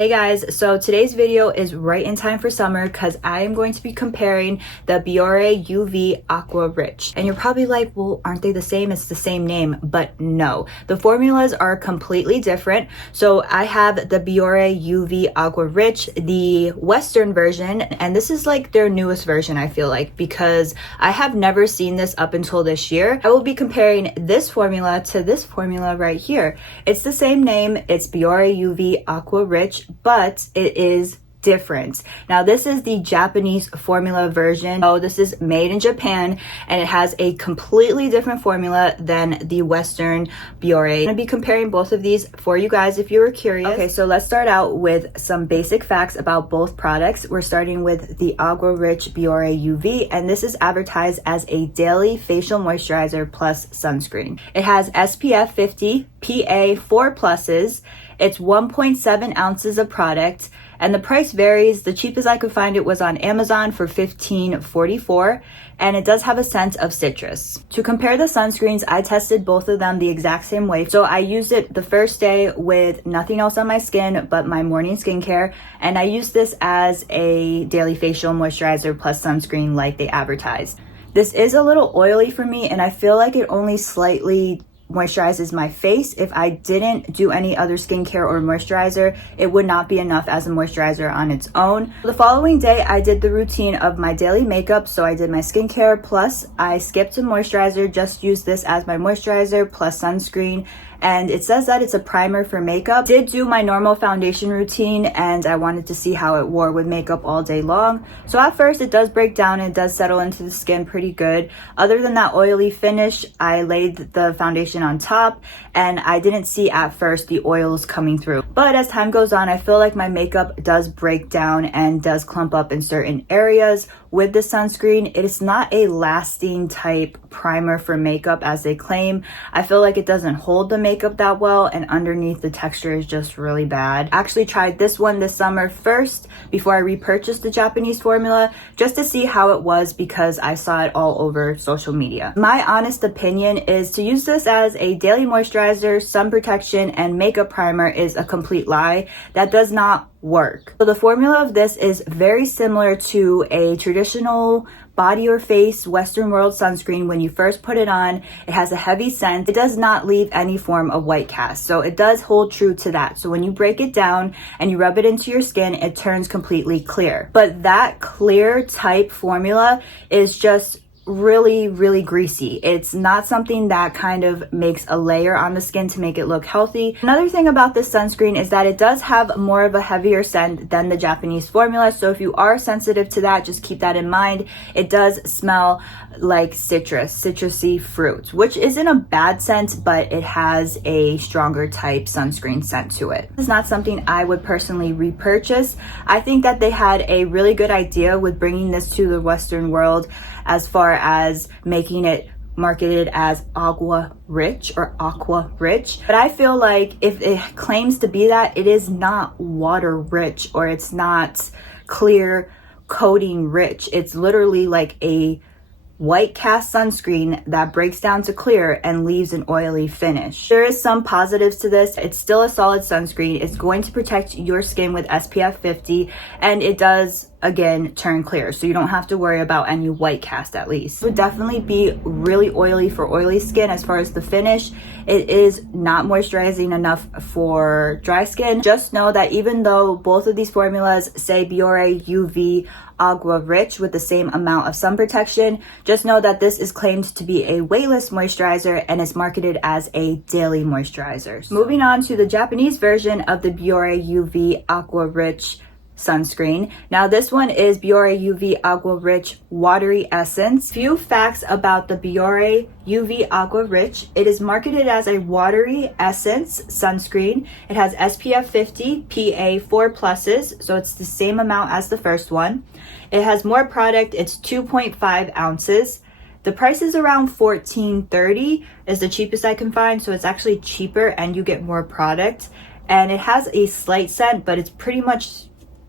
Hey guys, so today's video is right in time for summer because I am going to be comparing the Biore UV Aqua Rich. And you're probably like, well, aren't they the same? It's the same name, but no. The formulas are completely different. So I have the Biore UV Aqua Rich, the Western version, and this is like their newest version, I feel like, because I have never seen this up until this year. I will be comparing this formula to this formula right here. It's the same name, it's Biore UV Aqua Rich, but it is different. Now this is the Japanese formula version. Oh, this is made in Japan and it has a completely different formula than the Western Biore. I'm gonna be comparing both of these for you guys if you were curious. Okay, so let's start out with some basic facts about both products. We're starting with the Aqua Rich Biore UV, and this is advertised as a daily facial moisturizer plus sunscreen. It has SPF 50, PA 4+. It's 1.7 ounces of product, and the price varies. The cheapest I could find it was on Amazon for $15.44, and it does have a scent of citrus. To compare the sunscreens, I tested both of them the exact same way. So I used it the first day with nothing else on my skin but my morning skincare, and I used this as a daily facial moisturizer plus sunscreen like they advertised. This is a little oily for me, and I feel like it only slightly moisturizes my face. If I didn't do any other skincare or moisturizer, it would not be enough as a moisturizer on its own. The following day, I did the routine of my daily makeup. So I did my skincare, plus I skipped a moisturizer, just used this as my moisturizer plus sunscreen. And it says that it's a primer for makeup. Did do my normal foundation routine, and I wanted to see how it wore with makeup all day long. So at first it does break down and it does settle into the skin pretty good. Other than that oily finish, I laid the foundation on top and I didn't see at first the oils coming through. But as time goes on, I feel like my makeup does break down and does clump up in certain areas. With the sunscreen, it is not a lasting type primer for makeup as they claim. I feel like it doesn't hold the makeup that well, and underneath the texture is just really bad. I actually tried this one this summer first before I repurchased the Japanese formula just to see how it was because I saw it all over social media. My honest opinion is to use this as a daily moisturizer, sun protection, and makeup primer is a complete lie. That does not work. So the formula of this is very similar to a traditional body or face Western world sunscreen. When you first put it on, it has a heavy scent. It does not leave any form of white cast. So it does hold true to that. So when you break it down and you rub it into your skin, it turns completely clear. But that clear type formula is just really greasy. It's not something that kind of makes a layer on the skin to make it look healthy. Another thing about this sunscreen is that it does have more of a heavier scent than the Japanese formula. So if you are sensitive to that, just keep that in mind. It does smell like citrusy fruits, which isn't a bad scent, but it has a stronger type sunscreen scent to it. It's not something I would personally repurchase. I think that they had a really good idea with bringing this to the Western world as far as making it marketed as Aqua Rich or Aqua Rich. But I feel like if it claims to be that, it is not water rich or it's not clear coating rich. It's literally like a white cast sunscreen that breaks down to clear and leaves an oily finish. There is some positives to this. It's still a solid sunscreen. It's going to protect your skin with SPF 50, and it does again turn clear, so you don't have to worry about any white cast. At least it would definitely be really oily for oily skin. As far as the finish, it is not moisturizing enough for dry skin. Just know that even though both of these formulas say Biore UV Aqua Rich with the same amount of sun protection, just know that this is claimed to be a weightless moisturizer and is marketed as a daily moisturizer. Moving on to the Japanese version of the Biore UV Aqua Rich sunscreen. Now this one is Biore UV Aqua Rich Watery Essence. Few facts about the Biore UV Aqua Rich. It is marketed as a watery essence sunscreen. It has SPF 50, PA 4+, so it's the same amount as the first one. It has more product. It's 2.5 ounces. The price is around $14.30 is the cheapest I can find, so it's actually cheaper and you get more product. And it has a slight scent, but it's pretty much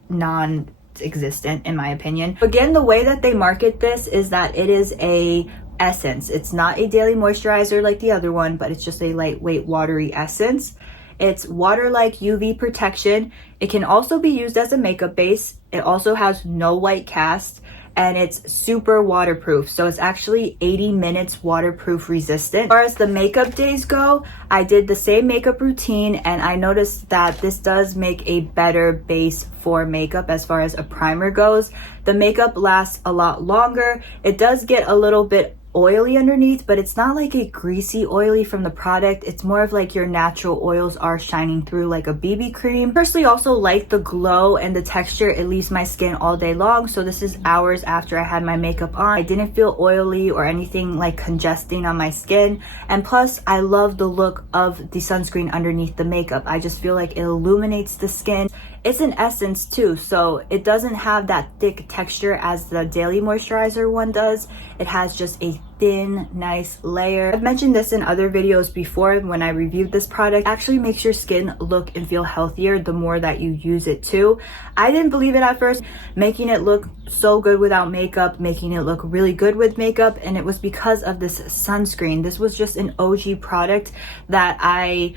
non-existent in my opinion. Again, the way that they market this is that it is a essence. It's not a daily moisturizer like the other one, but it's just a lightweight watery essence. It's water-like UV protection. It can also be used as a makeup base. It also has no white cast, and it's super waterproof. So it's actually 80 minutes waterproof resistant. As far as the makeup days go, I did the same makeup routine, and I noticed that this does make a better base for makeup as far as a primer goes. The makeup lasts a lot longer. It does get a little bit oily underneath, but it's not like a greasy oily from the product. It's more of like your natural oils are shining through like a BB cream. Personally also like the glow and the texture. It leaves my skin all day long. So this is hours after I had my makeup on. I didn't feel oily or anything like congesting on my skin. And plus, I love the look of the sunscreen underneath the makeup. I just feel like it illuminates the skin. It's an essence too, so it doesn't have that thick texture as the daily moisturizer one does. It has just a thin, nice layer. I've mentioned this in other videos before when I reviewed this product. It actually makes your skin look and feel healthier the more that you use it too. I didn't believe it at first, making it look so good without makeup, making it look really good with makeup, and it was because of this sunscreen. This was just an OG product that I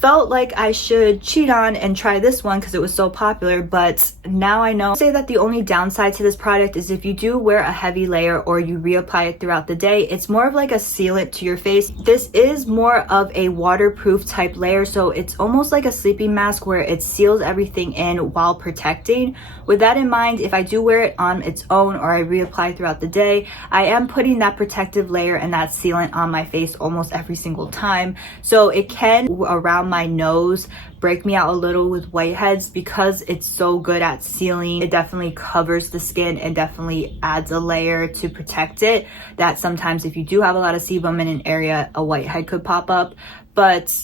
felt like I should cheat on and try this one because it was so popular, but now I know. I'd say that the only downside to this product is if you do wear a heavy layer or you reapply it throughout the day, it's more of like a sealant to your face. This is more of a waterproof type layer, so it's almost like a sleeping mask where it seals everything in while protecting. With that in mind, if I do wear it on its own or I reapply throughout the day, I am putting that protective layer and that sealant on my face almost every single time. So it can, around my nose, break me out a little with whiteheads because it's so good at sealing. It definitely covers the skin and definitely adds a layer to protect it that sometimes if you do have a lot of sebum in an area, a whitehead could pop up. But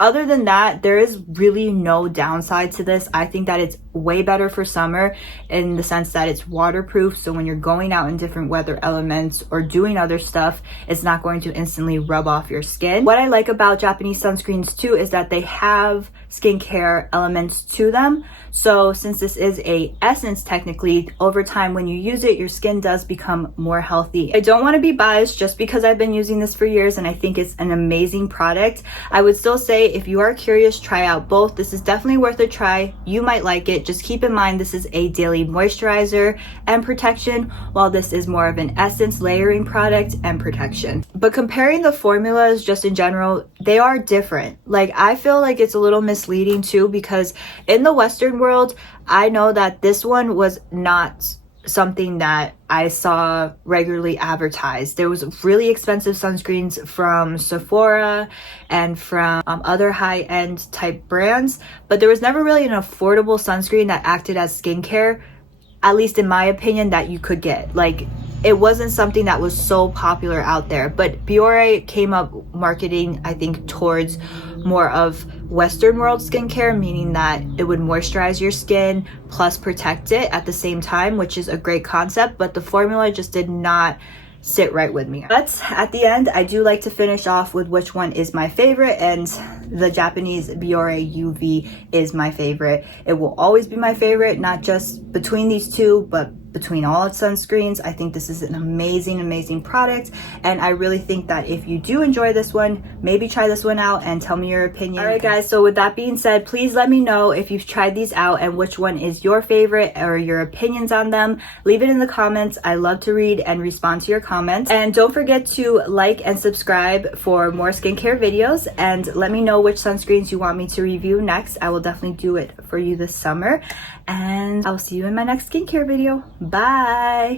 other than that, there is really no downside to this. I think that it's way better for summer in the sense that it's waterproof. So when you're going out in different weather elements or doing other stuff, it's not going to instantly rub off your skin. What I like about Japanese sunscreens too is that they have skincare elements to them. So since this is a essence, technically, over time when you use it, your skin does become more healthy. I don't want to be biased just because I've been using this for years and I think it's an amazing product. I would still say if you are curious, try out both. This is definitely worth a try. You might like it. Just keep in mind this is a daily moisturizer and protection, while this is more of an essence layering product and protection. But comparing the formulas just in general, they are different. Like, I feel like it's a little misleading too, because in the Western world, I know that this one was not something that I saw regularly advertised. There was really expensive sunscreens from Sephora and from other high-end type brands, but there was never really an affordable sunscreen that acted as skincare, at least in my opinion, that you could get. Like, it wasn't something that was so popular out there. But Biore came up marketing, I think, towards more of Western world skincare, meaning that it would moisturize your skin plus protect it at the same time, which is a great concept, but the formula just did not sit right with me. But at the end, I do like to finish off with which one is my favorite, and the Japanese Biore UV is my favorite. It will always be my favorite, not just between these two, but between all its sunscreens. I think this is an amazing product, and I really think that if you do enjoy this one, maybe try this one out and tell me your opinion. All right guys, so with that being said, please let me know if you've tried these out and which one is your favorite or your opinions on them. Leave it in the comments. I love to read and respond to your comments, and don't forget to like and subscribe for more skincare videos, and let me know which sunscreens you want me to review next. I will definitely do it for you this summer, and I'll see you in my next skincare video. Bye!